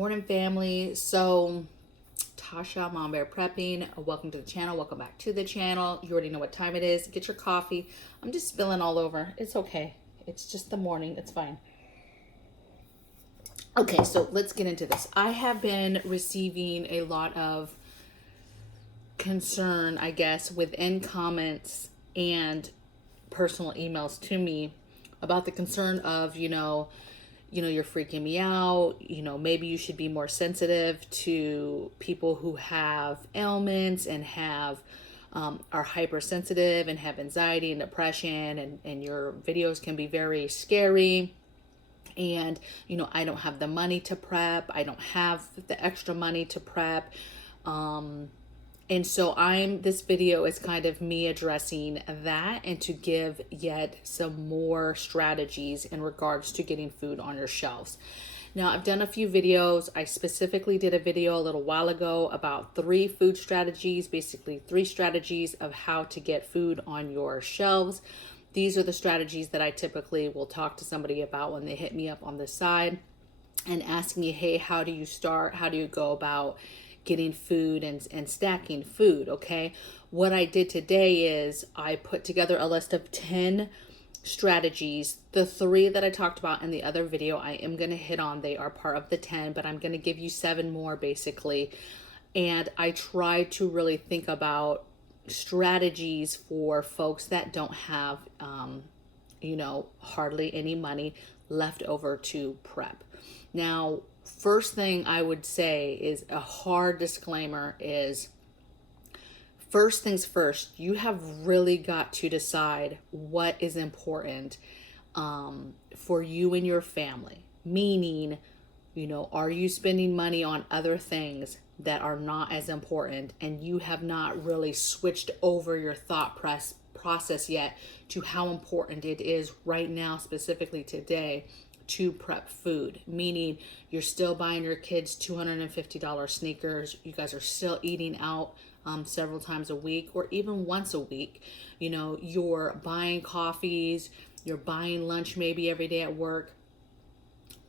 Morning, family. So, Tasha, Mom Bear Prepping. Welcome to the channel. Welcome back to the channel. You already know what time it is. Get your coffee. I'm just spilling all over. It's okay. It's just the morning. It's fine. Okay, so let's get into this. I have been receiving a lot of concern, I guess, within comments and personal emails to me about the concern of, you're freaking me out. Maybe you should be more sensitive to people who have ailments and are hypersensitive and have anxiety and depression, and your videos can be very scary. And, I don't have the money to prep. I don't have the extra money to prep. And so this video is kind of me addressing that and to give yet some more strategies in regards to getting food on your shelves. Now, I've done a few videos. I specifically did a video a little while ago about 3 food strategies, basically 3 strategies of how to get food on your shelves. These are the strategies that I typically will talk to somebody about when they hit me up on the side and ask me, hey, how do you start? How do you go about getting food and stacking food? Okay, what I did today is I put together a list of 10 strategies. The 3 that I talked about in the other video I am going to hit on. They are part of the 10, but I'm going to give you 7 more basically. And I try to really think about strategies for folks that don't have hardly any money left over to prep. Now, first thing I would say is a hard disclaimer is, first things first, you have really got to decide what is important for you and your family. Meaning, are you spending money on other things that are not as important, and you have not really switched over your thought process yet to how important it is right now, specifically today, to prep food? Meaning you're still buying your kids $250 sneakers. You guys are still eating out several times a week or even once a week. You're buying coffees, you're buying lunch maybe every day at work.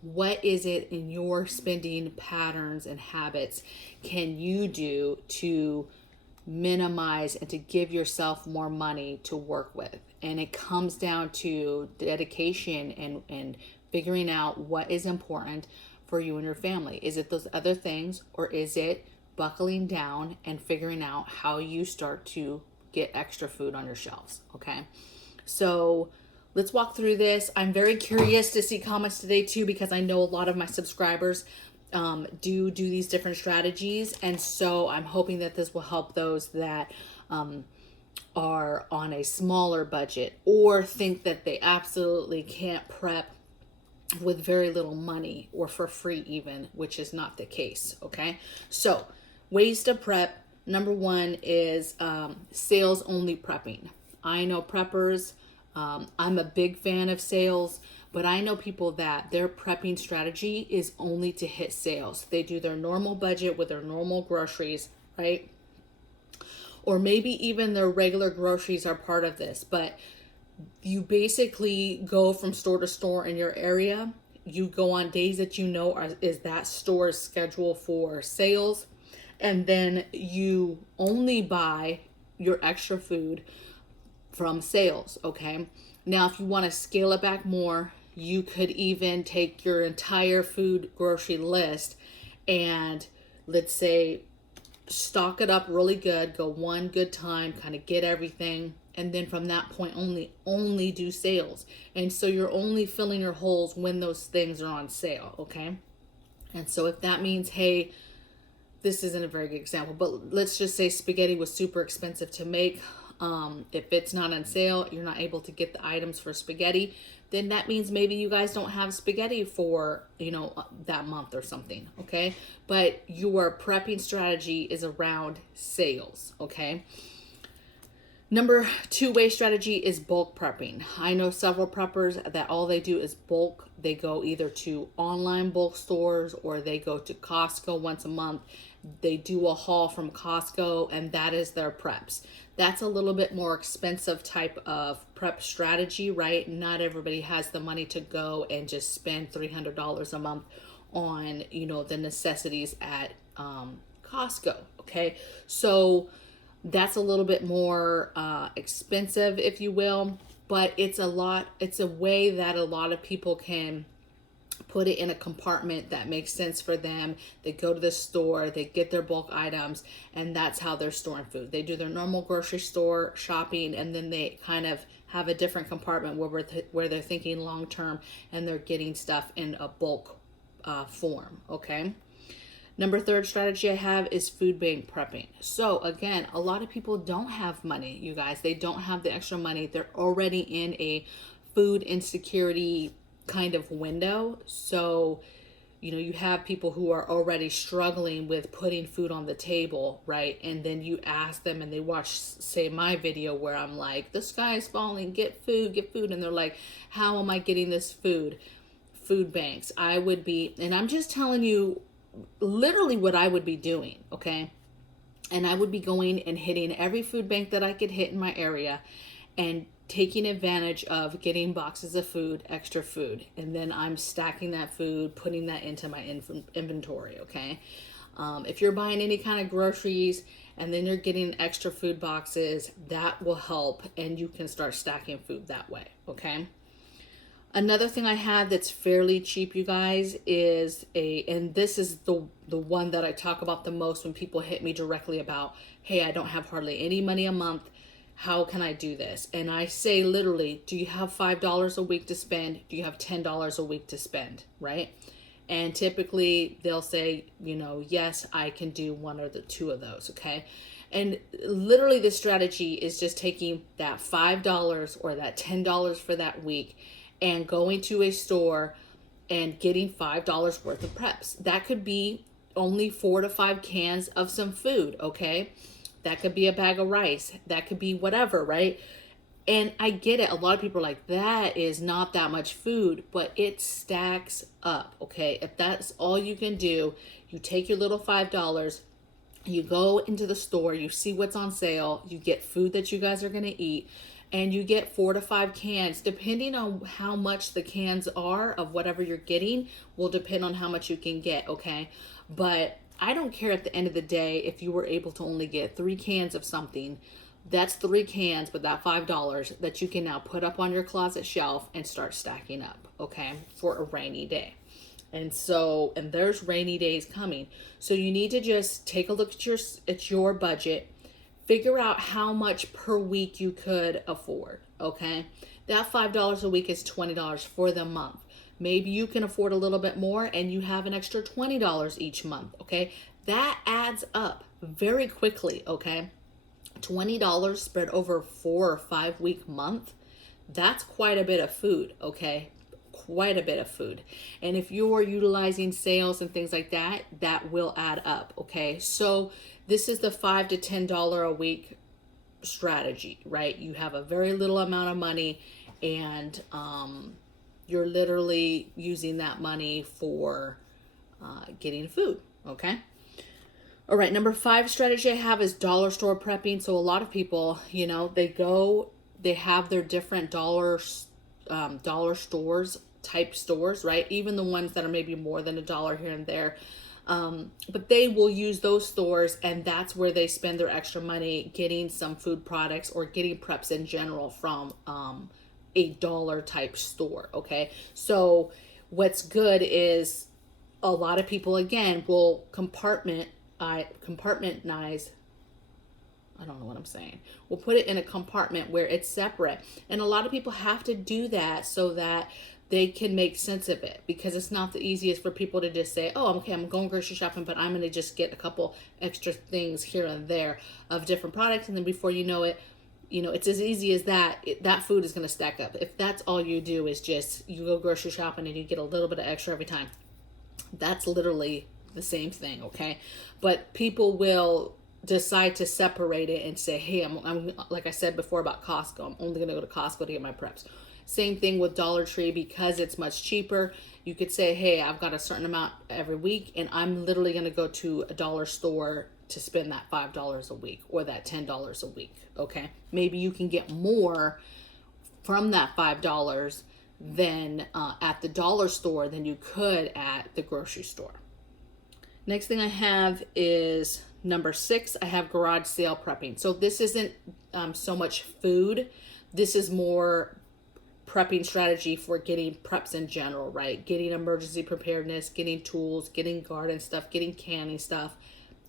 What is it in your spending patterns and habits can you do to minimize and to give yourself more money to work with? And it comes down to dedication and figuring out what is important for you and your family. Is it those other things, or is it buckling down and figuring out how you start to get extra food on your shelves? Okay, so let's walk through this. I'm very curious to see comments today too, because I know a lot of my subscribers do these different strategies. And so I'm hoping that this will help those that are on a smaller budget or think that they absolutely can't prep with very little money or for free even, which is not the case. Okay, so ways to prep. Number 1 is sales only prepping. I know preppers. I'm a big fan of sales, but I know people that their prepping strategy is only to hit sales. They do their normal budget with their normal groceries, right? Or maybe even their regular groceries are part of this, but you basically go from store to store in your area. You go on days that is that store's schedule for sales, and then you only buy your extra food from sales. Okay, now if you want to scale it back more, you could even take your entire food grocery list and, let's say, stock it up really good, go one good time, kind of get everything, and then from that point only do sales. And so you're only filling your holes when those things are on sale. Okay, and so if that means, hey, this isn't a very good example, but let's just say spaghetti was super expensive to make. If it's not on sale, you're not able to get the items for spaghetti, then that means maybe you guys don't have spaghetti for, that month or something. Okay, but your prepping strategy is around sales. Okay, number 2 way strategy is bulk prepping. I know several preppers that all they do is bulk. They go either to online bulk stores or they go to Costco once a month. They do a haul from Costco, and that is their preps. That's a little bit more expensive type of prep strategy, right? Not everybody has the money to go and just spend $300 a month on, the necessities at Costco. Okay. So that's a little bit more expensive, if you will, but it's a way that a lot of people can put it in a compartment that makes sense for them. They go to the store, they get their bulk items, and that's how they're storing food. They do their normal grocery store shopping, and then they kind of have a different compartment where they're thinking long term, and they're getting stuff in a bulk form. Okay. Number third strategy I have is food bank prepping. So again, a lot of people don't have money, you guys. They don't have the extra money. They're already in a food insecurity kind of window. So, you have people who are already struggling with putting food on the table, right? And then you ask them and they watch, say, my video where I'm like, the sky is falling, get food. And they're like, how am I getting this food? Food banks. And I'm just telling you literally what I would be doing, okay? And I would be going and hitting every food bank that I could hit in my area and taking advantage of getting boxes of food, extra food. And then I'm stacking that food, putting that into my inventory, okay? If you're buying any kind of groceries and then you're getting extra food boxes, that will help, and you can start stacking food that way, okay? Another thing I have that's fairly cheap, you guys, and this is the one that I talk about the most when people hit me directly about, hey, I don't have hardly any money a month. How can I do this? And I say literally, do you have $5 a week to spend? Do you have $10 a week to spend, right? And typically they'll say, yes, I can do one or the two of those, okay? And literally the strategy is just taking that $5 or that $10 for that week and going to a store and getting $5 worth of preps. That could be only 4 to 5 cans of some food, okay? That could be a bag of rice. That could be whatever, right? And I get it. A lot of people are like, that is not that much food, but it stacks up, okay? If that's all you can do, you take your little $5, you go into the store, you see what's on sale, you get food that you guys are going to eat, and you get 4 to 5 cans. Depending on how much the cans are of whatever you're getting will depend on how much you can get, okay? But I don't care at the end of the day if you were able to only get 3 cans of something. That's 3 cans with that $5 that you can now put up on your closet shelf and start stacking up, okay, for a rainy day. And there's rainy days coming. So you need to just take a look at your budget. Figure out how much per week you could afford, okay? That $5 a week is $20 for the month. Maybe you can afford a little bit more and you have an extra $20 each month, okay? That adds up very quickly, okay? $20 spread over 4 or 5 week month, that's quite a bit of food, okay? Quite a bit of food. And if you're utilizing sales and things like that, that will add up, okay? So this is the $5 to $10 a week strategy, right? You have a very little amount of money, and you're literally using that money for getting food, okay? All right, number 5 strategy I have is dollar store prepping. So a lot of people, they have their different dollar stores, type stores, right? Even the ones that are maybe more than $1 here and there. But they will use those stores, and that's where they spend their extra money getting some food products or getting preps in general from a dollar type store, okay? So what's good is a lot of people, again, will compartmentize, I don't know what I'm saying. We'll put it in a compartment where it's separate. And a lot of people have to do that so that they can make sense of it, because it's not the easiest for people to just say, oh, okay, I'm going grocery shopping, but I'm going to just get a couple extra things here and there of different products. And then before you know it, it's as easy as that. That food is going to stack up. If that's all you do is just you go grocery shopping and you get a little bit of extra every time, that's literally the same thing, okay? But people will decide to separate it and say, hey, I'm like I said before about Costco, I'm only going to go to Costco to get my preps. Same thing with Dollar Tree, because it's much cheaper. You could say, hey, I've got a certain amount every week, and I'm literally going to go to a dollar store to spend that $5 a week or that $10 a week, okay? Maybe you can get more from that $5 than at the dollar store than you could at the grocery store. Next thing I have is number 6. I have garage sale prepping. So this isn't so much food. This is more prepping strategy for getting preps in general, right? Getting emergency preparedness, getting tools, getting garden stuff, getting canning stuff.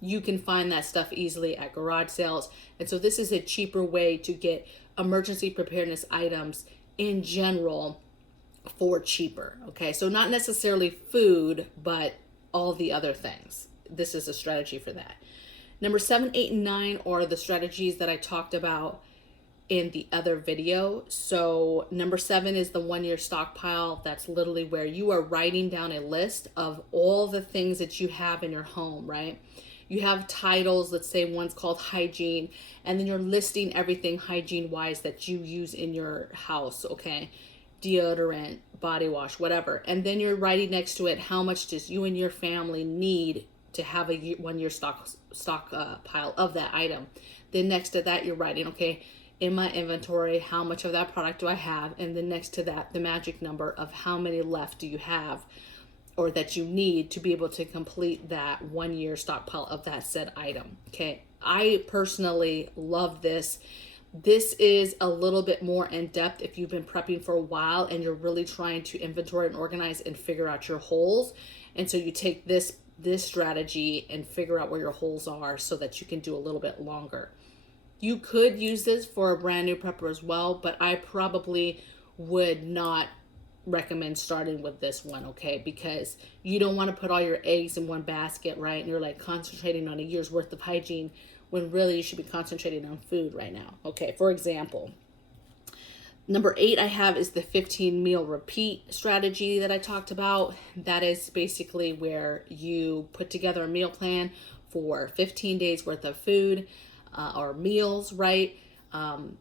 You can find that stuff easily at garage sales. And so this is a cheaper way to get emergency preparedness items in general for cheaper. Okay, so not necessarily food, but all the other things. This is a strategy for that. Number 7, 8, and 9 are the strategies that I talked about in the other video. So number 7 is the 1-year stockpile. That's literally where you are writing down a list of all the things that you have in your home, right? You have titles, let's say one's called hygiene, and then you're listing everything hygiene wise that you use in your house, okay? Deodorant, body wash, whatever. And then you're writing next to it, how much does you and your family need to have a 1-year stockpile of that item. Then next to that, you're writing, okay, in my inventory, how much of that product do I have? And then next to that, the magic number of how many left do you have or that you need to be able to complete that 1-year stockpile of that said item. Okay, I personally love this. This is a little bit more in depth if you've been prepping for a while and you're really trying to inventory and organize and figure out your holes. And so you take this strategy and figure out where your holes are so that you can do a little bit longer. You could use this for a brand new prepper as well, but I probably would not recommend starting with this one, okay? Because you don't want to put all your eggs in one basket, right? And you're like concentrating on a year's worth of hygiene when really you should be concentrating on food right now. Okay, for example, number 8 I have is the 15 meal repeat strategy that I talked about. That is basically where you put together a meal plan for 15 days worth of food or meals, right?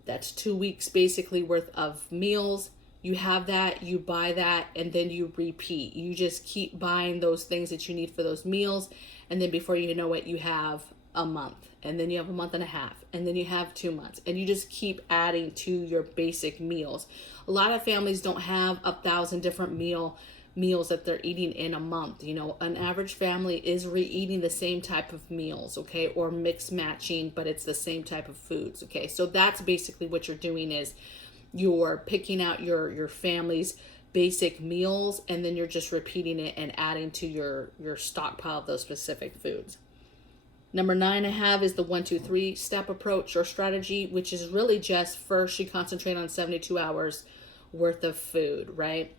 That's 2 weeks basically worth of meals. You have that, you buy that, and then you repeat. You just keep buying those things that you need for those meals. And then before you know it, you have a month, and then you have a month and a half, and then you have 2 months, and you just keep adding to your basic meals. A lot of families don't have 1,000 different meals that they're eating in a month. You know, an average family is re-eating the same type of meals, okay, or mix matching, but it's the same type of foods, okay? So that's basically what you're doing is you're picking out your family's basic meals, and then you're just repeating it and adding to your stockpile of those specific foods. Number 9 I have is the 1, 2, 3 step approach or strategy, which is really just first you concentrate on 72 hours worth of food, right?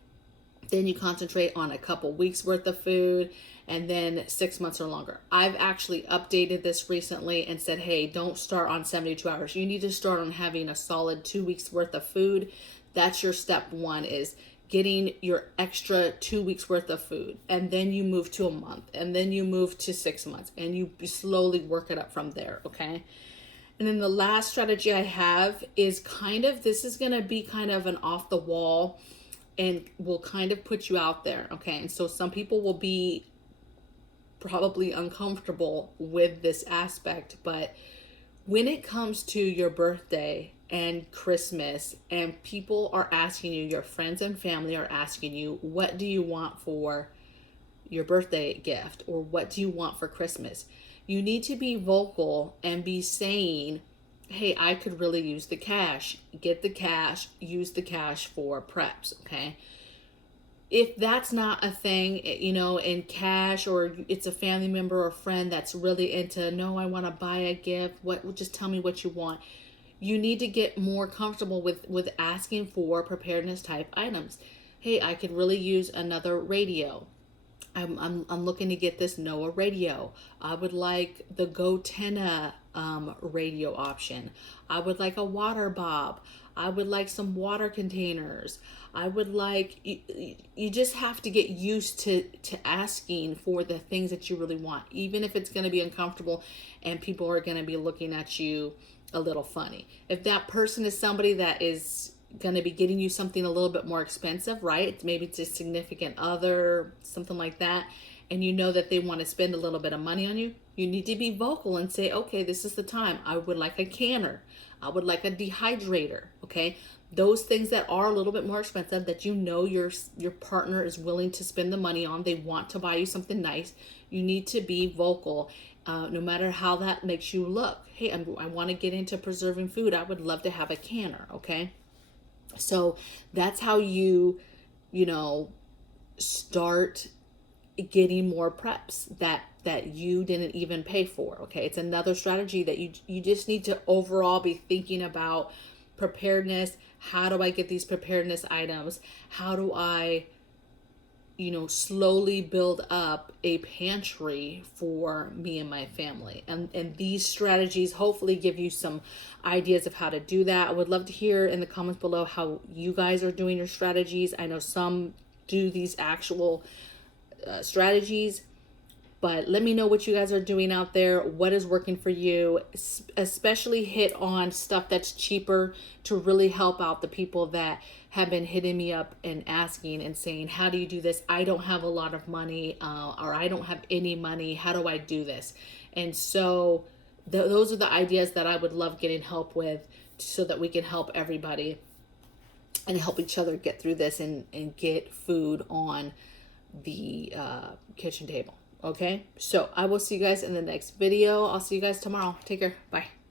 Then you concentrate on a couple weeks worth of food, and then 6 months or longer. I've actually updated this recently and said, hey, don't start on 72 hours. You need to start on having a solid 2 weeks worth of food. That's your step 1, is getting your extra 2 weeks worth of food. And then you move to a month, and then you move to 6 months, and you slowly work it up from there, okay? And then the last strategy I have is this is going to be kind of an off the wall and will kind of put you out there, okay? And so some people will be probably uncomfortable with this aspect, but when it comes to your birthday and Christmas and people are asking you, your friends and family are asking you, what do you want for your birthday gift, or what do you want for Christmas? You need to be vocal and be saying, hey, I could really use the cash. Get the cash, use the cash for preps, okay? If that's not a thing, you know, in cash, or it's a family member or friend that's really into, no, I want to buy a gift, just tell me what you want. You need to get more comfortable with asking for preparedness type items. Hey, I could really use another radio. I'm looking to get this NOAA radio. I would like the GoTenna radio option. I would like a water bob. I would like some water containers. I would like, you just have to get used to asking for the things that you really want, even if it's going to be uncomfortable and people are going to be looking at you a little funny. If that person is somebody that is going to be getting you something a little bit more expensive, right? Maybe it's a significant other, something like that, and you know that they want to spend a little bit of money on you, you need to be vocal and say, okay, this is the time. I would like a canner. I would like a dehydrator. Okay. Those things that are a little bit more expensive that you know your partner is willing to spend the money on, they want to buy you something nice, you need to be vocal, no matter how that makes you look. Hey, I want to get into preserving food. I would love to have a canner, okay? So that's how you start getting more preps that you didn't even pay for, okay? It's another strategy that you just need to overall be thinking about preparedness. How do I get these preparedness items? How do I, slowly build up a pantry for me and my family? And these strategies hopefully give you some ideas of how to do that. I would love to hear in the comments below how you guys are doing your strategies. I know some do these actual strategies, but let me know what you guys are doing out there. What is working for you? Especially hit on stuff that's cheaper to really help out the people that have been hitting me up and asking and saying, how do you do this? I don't have a lot of money, or I don't have any money. How do I do this? And so those are the ideas that I would love getting help with, so that we can help everybody and help each other get through this and get food on the kitchen table. Okay, so I will see you guys in the next video. I'll see you guys tomorrow. Take care. Bye.